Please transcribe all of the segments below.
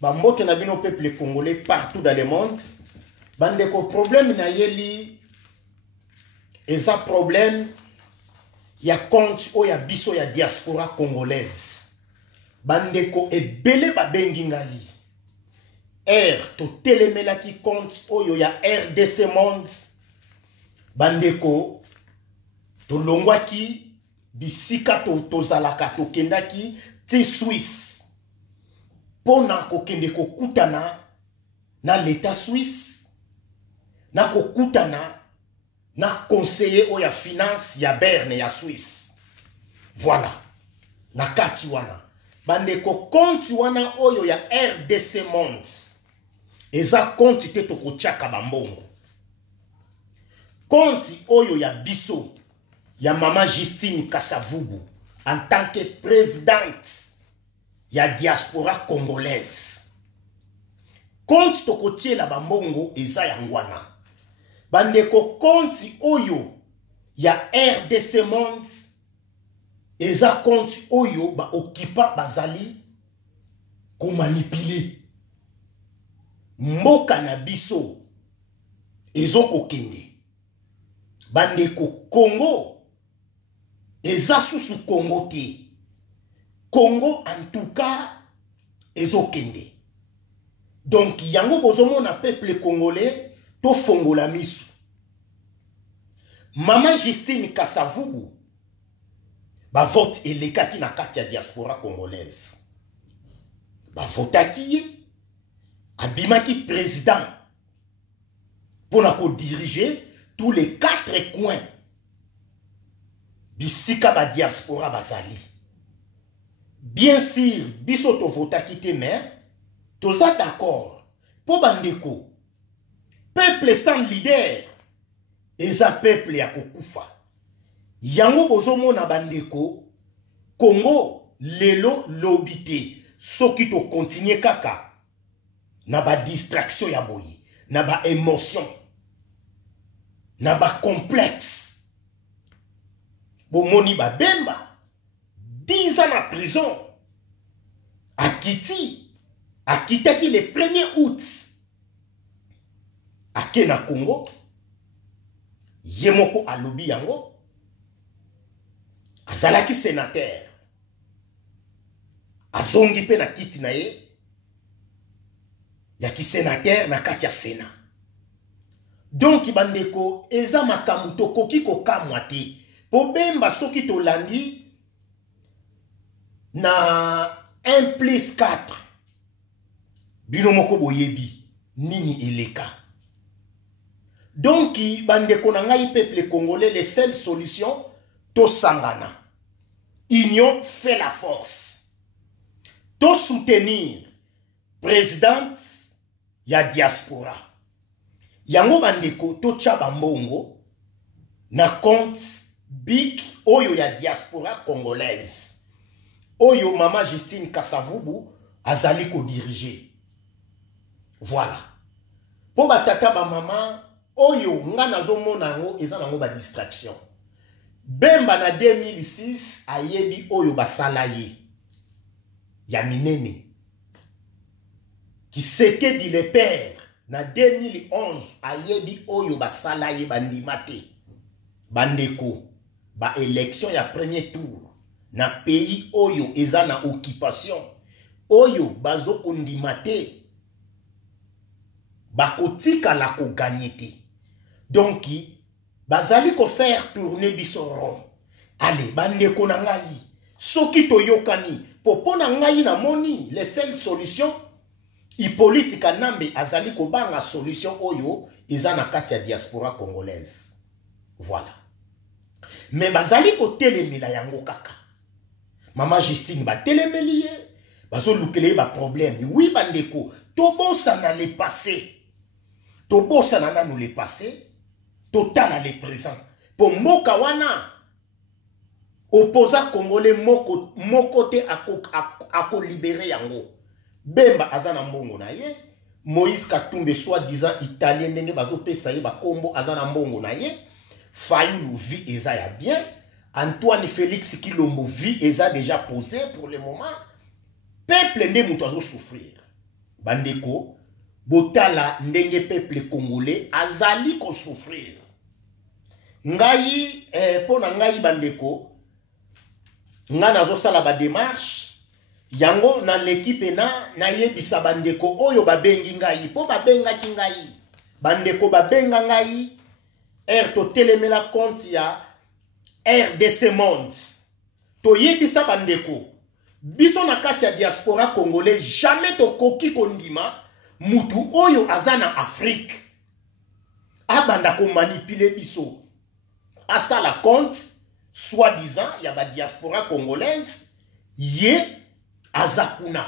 Bambote na bino peuple congolais partout dans le monde. Bandeko problème na yeli eza problème ya compte o ya biso ya diaspora congolaise. Bandeko ebele babengi ngai. To telemela ki compte oyo ya RDC monde. Bandeko to longwaki bisika to zalaka to kendaki ti Suisse. Pona kokende kokutana na l'état suisse na kokutana na conseiller o ya finance ya Berne ya Suisse. Voilà. Na kati wana. Bandeko compte wana oyo ya RDC monde. Eza compte te tokochaka bambongo. Compte oyo ya biso ya Mama Justine Kasavubu en tant que présidente ya diaspora congolaise. Compte tokotie la bambongo eza yangwana. Bandeko compte oyo ya RDC monde eza compte oyo ba okipa bazali ko manipuler. Mboka na biso ezoko kende. Bandeko Congo eza susu Congo te. Congo en tout cas ezokende. Donc yango bozomo na peuple congolais to fongola misu. Mama Justine Kasavubu ba vote elekaki na kati ya diaspora congolaise. Ba votaki ye abimaki président pour ko diriger tous les 4 coins bisika ba diaspora bazali. Bien sûr, biso to votaki te mais toza d'accord. Po bandeko, peuple sans leader, eza peuple ya kokufa. Yango bozomo na bandeko, Congo lelo lobité, soki to continue kaka, na ba distraction ya boyi, na ba émotion, na ba complexe. Bomoni ba bemba, 10 ans en prison. Akiti, akitaki le 1er août. Ake na Congo. Yemoko alobi yango. Azalaki sénateur. Azongi pe na kiti na ye. Yaki sénateur na kati ya Sénat. Donc bandeko eza makamuto koki kokamwa te. Po bemba soki to landi na 1+4 bino moko boyebi nini eleka. Donc bandeko na ngai peuple congolais, les seules solutions to sangana. Union fait la force. To soutenir présidente ya diaspora. Yango bandeko to tchaba mbongo na compte big oyo ya diaspora congolaise. Oyo Mama Justine Kasavubu azali ko diriger. Voilà. Po batata ba mama oyo nga nazomona ngo eza nango ba distraction. Bemba na 2006 ayebi oyo basala ye. Ya minene. Kisekedi le père na 2011 ayebi oyo basala ye bandimate. Bandeko ba élection ya premier tour. Na pays oyo eza na occupation oyo bazo kondimate bakotika la ko gagner te. Donc bazali ko faire tourner biso rond. Allez bandeko na ngai soki to yokani popona ngai na moni les seules solutions Hippolyte Kanambe azali ko banga solution oyo eza na kati ya diaspora congolaise. Voilà. Mais bazali ko telemela yango kaka. Mama Justine ba telemeliye, bazo lukele ba problème. Oui bandeko, tobosa na le passé. Tobosa na nanu le passé, totala le présent. Po mboka wana opposa congolais moko te ako libérer yango. Bemba azana mbongo na ye, Moïse Katumbe soi-disant italien ndenge bazo pesa ye ba kombo azana mbongo na ye. Fayulu vie eza ya bien. Antoine Félix Kilombo vie eza déjà posé pour le moment. Peuple nde muto azo souffrir. bandeko botala ndenge peuple congolais azali ko souffrir ngai pona ngai bandeko nga nazosala ba démarche yango na l'équipe na yebisa bandeko oyo babengi ngai po babengaki ngai bandeko babenga ngai to telemela compte ya RDC Monde to yebisa bandeko biso na kati ya diaspora congolais jamais tokoki kondima mutu oyo azana Afrique abanda ko manipuler biso asala compte soi-disant ya ba diaspora congolaise ye azakuna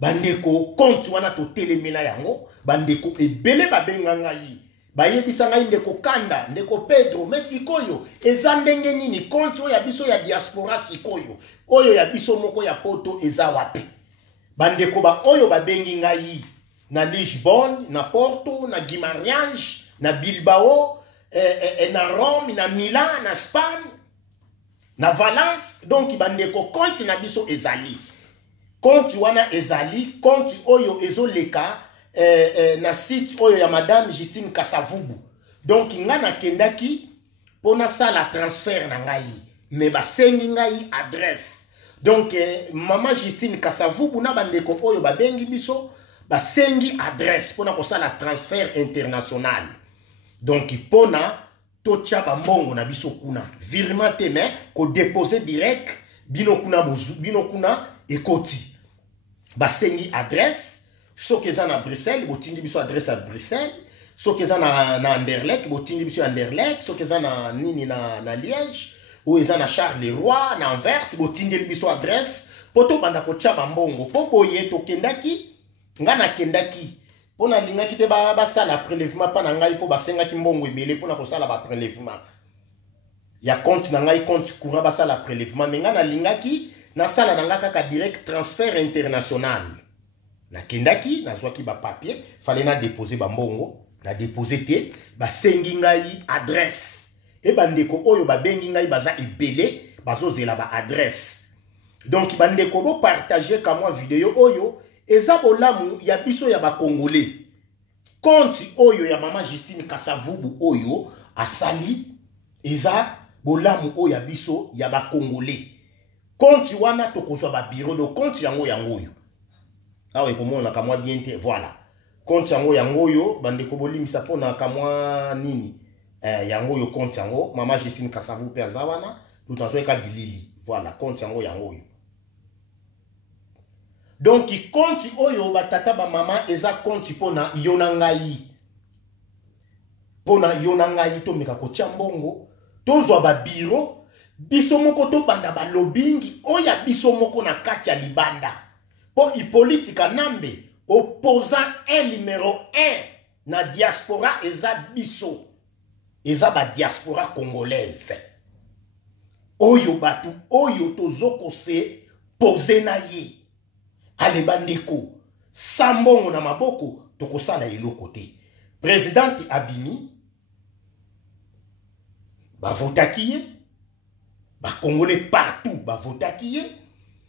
bandeko compte wana to telemela yango bandeko ebele babenga ngai bayebisa ngai ndeko Kanda ndeko Pedro mesikoyo eza ndenge nini compte oyo ya biso ya diaspora sikoyo oyo ya biso moko ya poto eza wapi bandeko ba oyo babengi ngai na Lisbonne na Porto na Guimarães na Bilbao na Rome na Milan na Spain na Valence donc bandeko compte na biso ezali compte wana ezali compte oyo ezoleka na site oyo ya madame Justine Kasavubu donc nga na kendaki pona sala transfert na ngai me basengi ngai adresse donc mama Justine Kasavubu na bandeko oyo babengi biso basengi adresse pona kosala transfert international donc pona tocha bambongo na biso kuna virement te mais ko déposer direct bino kuna bozu bino kuna ekoti basengi adresse soki eza na Bruxelles botindi biso adresse à Bruxelles soki eza na Anderlecht botindi biso Anderlecht soki eza na nini na Liège ou eza na Charleroi na Anvers botindi biso adresse poto banda ko tcha bambongo po boye to kendaki nga na kendaki pona lingaki te ba sala prélèvement pa na ngai po basengaki mbongo ebele pona ko sala ba prélèvement ya compte na ngai compte courant ba sala prélèvement mais nga na lingaki na sala na nga kaka direct transfert international na kendaki na zwaki ba papier fallait na déposer ba mbongo na déposer te ba sengi ngai adresse e bandeko oyo ba bengi ngai baza ebele bazozela ba adresse donc bandeko bo partager ka moi vidéo oyo eza bolamu ya biso ya ba congolais compte oyo ya mama Justine Kasavubu oyo asali eza bolamu oyo ya biso ya ba congolais compte wana tokozwa ba bureau de compte yango oyo awe komona kamwa bien te voilà compte yango yo bandeko bolimisa pona kamwa nini yango yo compte yango mama Justine Kasavubu pe azawana tout en soit bilili voilà compte yango yo donc compte oyo batata ba mama eza compte pona yona ngai to meka ko chambongo tozwa ba bureau biso moko to banda ba lobbying oya biso moko na kati ya libanda po Hippolyte Nambe opposant numéro 1 na diaspora eza biso eza ba diaspora congolaise oyo batu oyo tozoko se poser na ye ale bandeko sambongo na maboko tokosala eloko te présidente Abimi bavotaki ye ba congolais partout bavotaki ye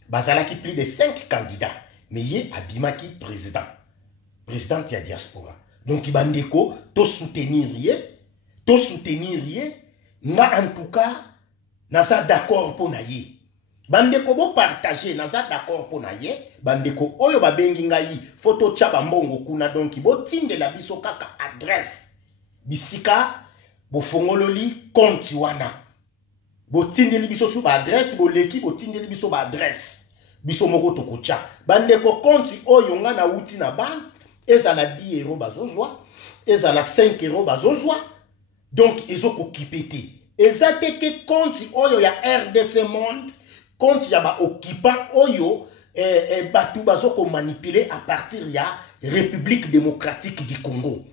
bazalaki plus de 5 candidats mais ye abimaki présidente ya diaspora donc bandeko to soutenir ye nga en tout cas naza d'accord pour na ye bandeko bo partager naza d'accord pour na ye bandeko oyo babengi ngai photo tcha bambongo kuna donc bo tindela biso kaka adresse bisika bo fongololi compte wana bo tindeli biso su ba adresse bo leki bo tindeli biso ba adresse biso moko tokocha bandeko compte oyo nga na uti na bank ezala 10 € bazozwa ezala 5 € bazozwa donc ezoko kipete ezate ke compte oyo ya RDC Monde compte ya ba occupant oyo batu bazoko manipuler à partir ya République démocratique du Congo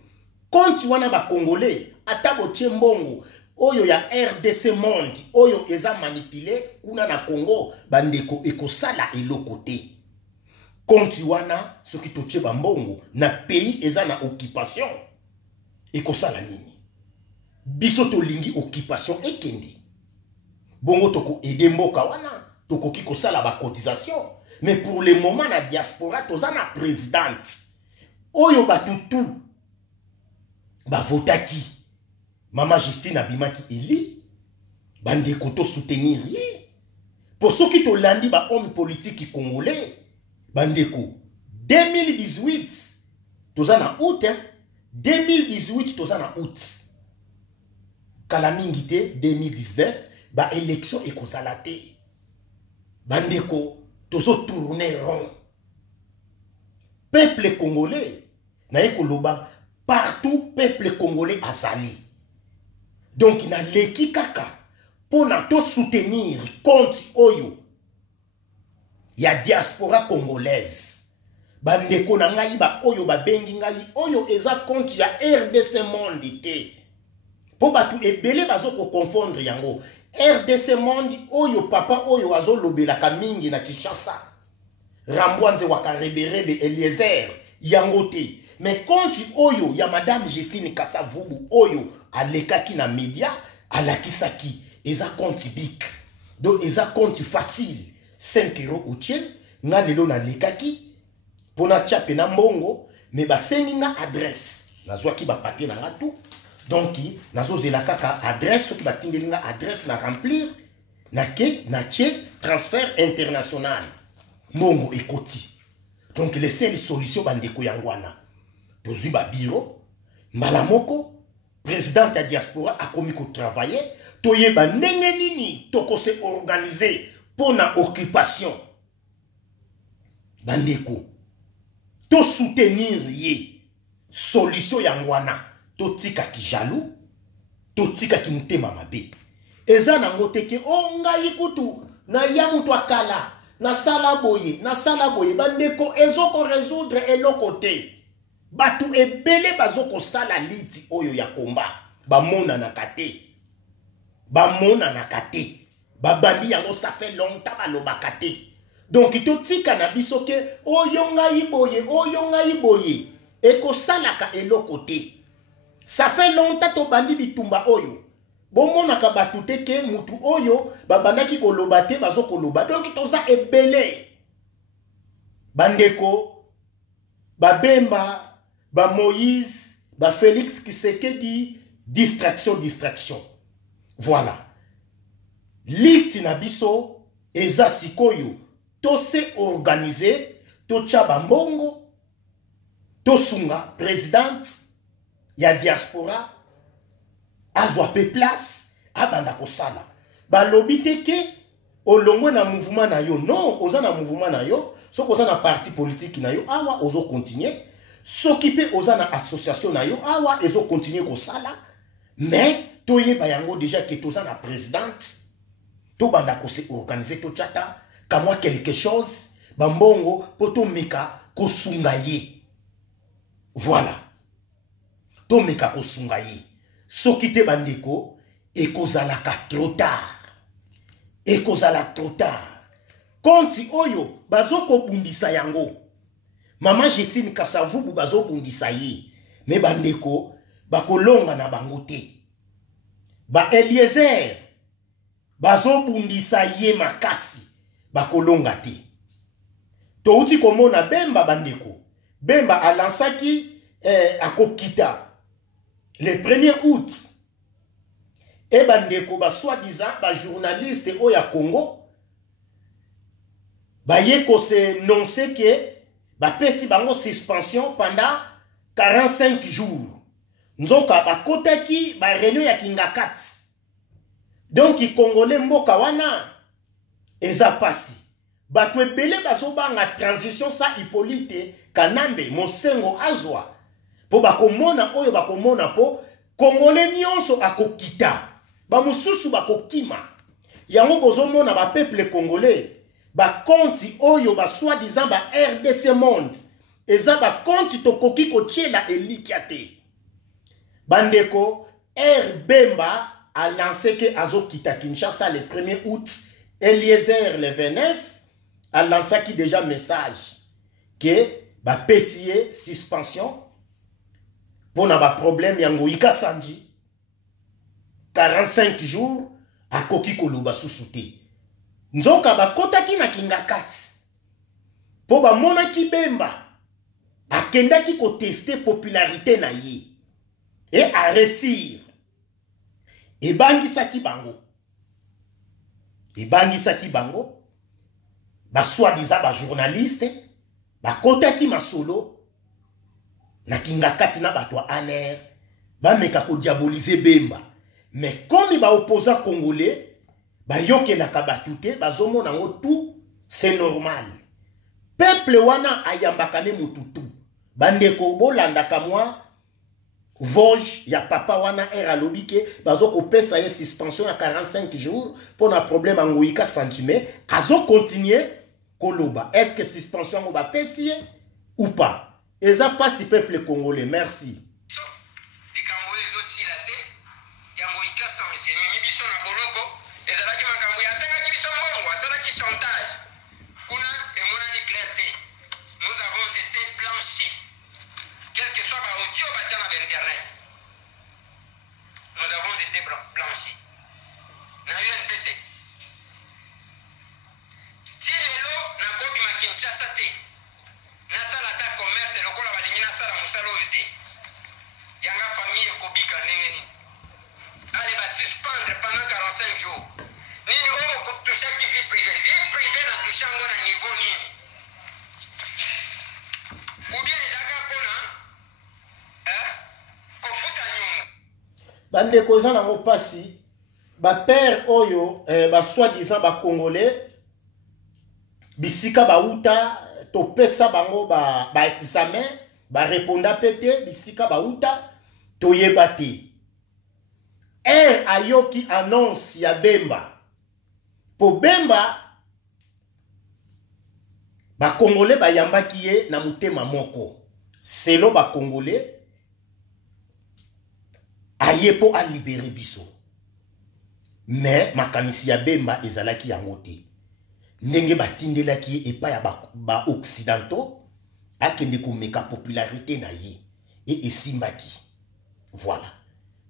compte wana ba congolais atabo chembongo oyo ya RDC Monde oyo eza manipuler kuna na Congo bandeko ekosala eloko te compte wana soki toche bambongo na pays eza na occupation ekosala nini biso tolingi occupation ekende bongo toko aider mboka wana tokoki kosala ba cotisation Mais pour le moment, la diaspora, toza na présidente. Oyo batutu. Ba votaki. Maman Justine Abimaki Eli. Bande koto soutenir ye. Pour ceux qui te landi ba homme politique congolais. Bandeko. 2018. Toza na août. 2018 toza na août. Kalamingite 2019. Ba élection ekozalate. Bandeko. Tozo tourner rond. Peuple congolais. Na ekoloba. Partout, peuple congolais azali. Donc, il a leki kaka. Pour to soutenir contre Oyo. Il y a diaspora congolaise. Bandeko na ngai ba Oyo ba bengi ngai. Oyo eza contre ya RDC monde te. Po batu ebele bazo ko confondre yango. RDC monde Oyo papa Oyo azo lobela kamingi na Kinshasa. Rambwanze wakareberebe Eliezer yango te. Mais quand Oyo, ya Madame Justine Kasavubu, Oyo, alekaki na média, alakisaki, eza compte big. Donc, eza compte facile, 5 € ou tien, nga lelo na lekaki, pona tchape na mbongo, mais ba sengi nga adresse. Nazwa ki ba papier na nga tout. Donc, nazo zelaka ka adresse, soki ba tingeli nga adresse na remplir, na ke, na tche, transfert international. Mbongo ekoti. Donc, les seules solutions bandeko yangwana. Tozuba biro, Malamoko, président de la diaspora, a commis qu'on travaillait, Toyeba Nengenini, Toko se organisé pour la occupation. Bandeko, to soutenir ye, solution yangwana, to tika ki jaloux, to tika ki mutema mabe. Eza nangote ke, oh nga yikutu, na yamutu akala, na salaboye, bandeko, ezoko résoudre eloko te. Batu ebele bazoko sala liti oyo ya komba. Bamona na kate. Bamona na kate. Babandi yango ça fait longtemps baloba kate. Donc ito tika na biso ke oyo ngai boye. Eko salaka eloko te. Ça fait longtemps to bandi bitumba oyo. Bomona ka batu te ke mutu oyo babandaki koloba te bazoko loba. Donc toza ebele. Bandeko Babemba ba Moïse, ba Félix Kisekedi, distraction. Voilà. Liti na biso, eza sikoyo, to se organiser, to tchaba mbongo, to sunga, présidente, ya diaspora, azwa pe place, abanda kosala. Ba lobite ke, olongo na mouvement na yo, non, oza na mouvement na yo, so oza na parti politique na yo, awa ozo continuer, s'occuper aux na association na yo awa ezo continuer ko sala mais toye bayango déjà que toza na présidente to banda ko se organiser to chata kamwa quelque chose bambongo poto meka ko sungaye voilà to meka ko sungaye sokite bandeko ekozala ka trop tard konti oyo bazoko bundisa yango. Maman Justine Kasavubu bazo bundisa ye. Me bandeko, bakolonga na bangote. Ba Eliezer, bazo bundisa ye makasi. Bakolonga te. Touti komona Bemba bandeko. Bemba alansaki akokita. Le 1er août. E bandeko ba soi-disant ba journaliste oya Congo. Ba ye ko se nonce ke ba pesi bango suspension pendant 45 jours. Nzoka ba kotaki ba réunion ya kingakat. Donc i Congolais mboka wana eza pasi. Bato ebele baso banga transition sa Hippolyte Kanambe Mosengo azwa. Po bakomona oyo bakomona po Congolais nyonso akokita. Ba mususu bakokima. Yango bozomona ba peuple congolais ba konti oyo ba soi-disant ba RDC monde eza ba konti tokoki kotiela elikiate. Bandeko Bemba a lancé que azo kita Kinshasa le 1er août, Eliezer le 29 a lancé qui déjà message que ba PCA suspension pour na ba problème yango ika sanji 45 jours a koki koluba susute. Nzoka ba kotaki na kingakat. Po ba monaki Bemba akendaki ko tester popularité na ye et à réussir. Et bangisaki bango. Et bangisaki bango. Ba soi-disant ba journaliste, ba kotaki masolo na kingakati na bato aner, ba meka ko diaboliser Bemba. Mais comme ba opposant congolais, ba yokelaka batute, ba zomo nango tout, c'est normal. Peuple wana ayambakane mututu. Bandeko bolandaka moi Vosges, ya papa wana era lobike, bazo ko pesa ye suspension à 45 jours pour un problème angoïka sentime, azo continuer koloba. Est-ce que suspension va pesier ou pas? Et ça passe peuple congolais, merci. Nous avons été blanchis. Quel que soit l'audio bâtiment d'internet, nous avons été blanchis. Na UNPC. Si lelo na kobi ma Kinshasa te, na sala ta commerce lokola balingi na sala musalo yote. Yanga famille kobika ndengeni. Allez va suspendre pendant 45 jours. Nini omo toucher qui vie privée. Vie privée na toucher ngo na niveau nini? Ou bien les agapona bande koza nango pasi ba père oyo ba soi-disant ba congolais bisika ba uta to pesa bango ba examen ba répondre pété bisika ba uta to yebate ayoki annonce ya Bemba po Bemba ba congolais ba yambaki ye na mutema moko selo ba congolais ayepo a libéré biso. Mais makanisi ya Bemba ezalaki yango te. Ndenge batindelaki ye epa ya ba occidentaux akende komeka popularité na ye et esimbaki. Voilà.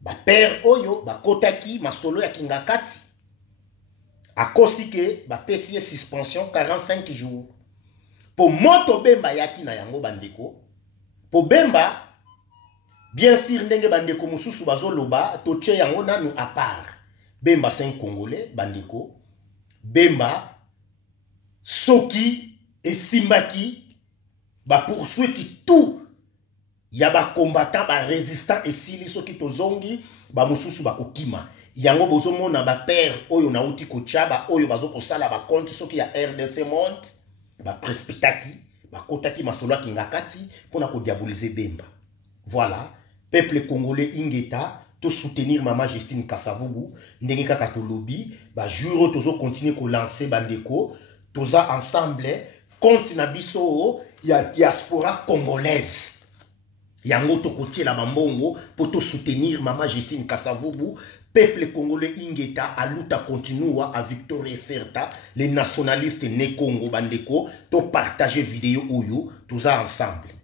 Ba père oyo ba kotaki masolo ya kingakati. Akosi ke ba pesi suspension 45 jours. Po moto Bemba yaki na yango bandeko. Po Bemba bien sûr, ndenge bandeko mususu bazoloba toche yango nanu à part. Bemba c'est un Congolais, bandeko. Bemba soki et simbaki ba poursuite tout. Ya ba combattant, ba résistant et sili soki tozongi ba mususu ba kokima. Yango bozomo na ba père oyo na uti kochaba oyo bazoko sala ba compte soki ya RDC monte ba prespitaki ba kotaki masolo kingakati pona ko diaboliser Bemba. Voilà. Peuple congolais ingeta to soutenir Mama Justine Kasavubu ndenge kaka to lobby ba juro tozo continuer ko lancer bandeko toza ensemble contre na biso ya diaspora congolaise yango to kotie la mambongo pour to soutenir Mama Justine Kasavubu. Peuple congolais ingeta aluta continua à victoire certa les nationalistes né Congo bandeko to partager vidéo oyo toza ensemble.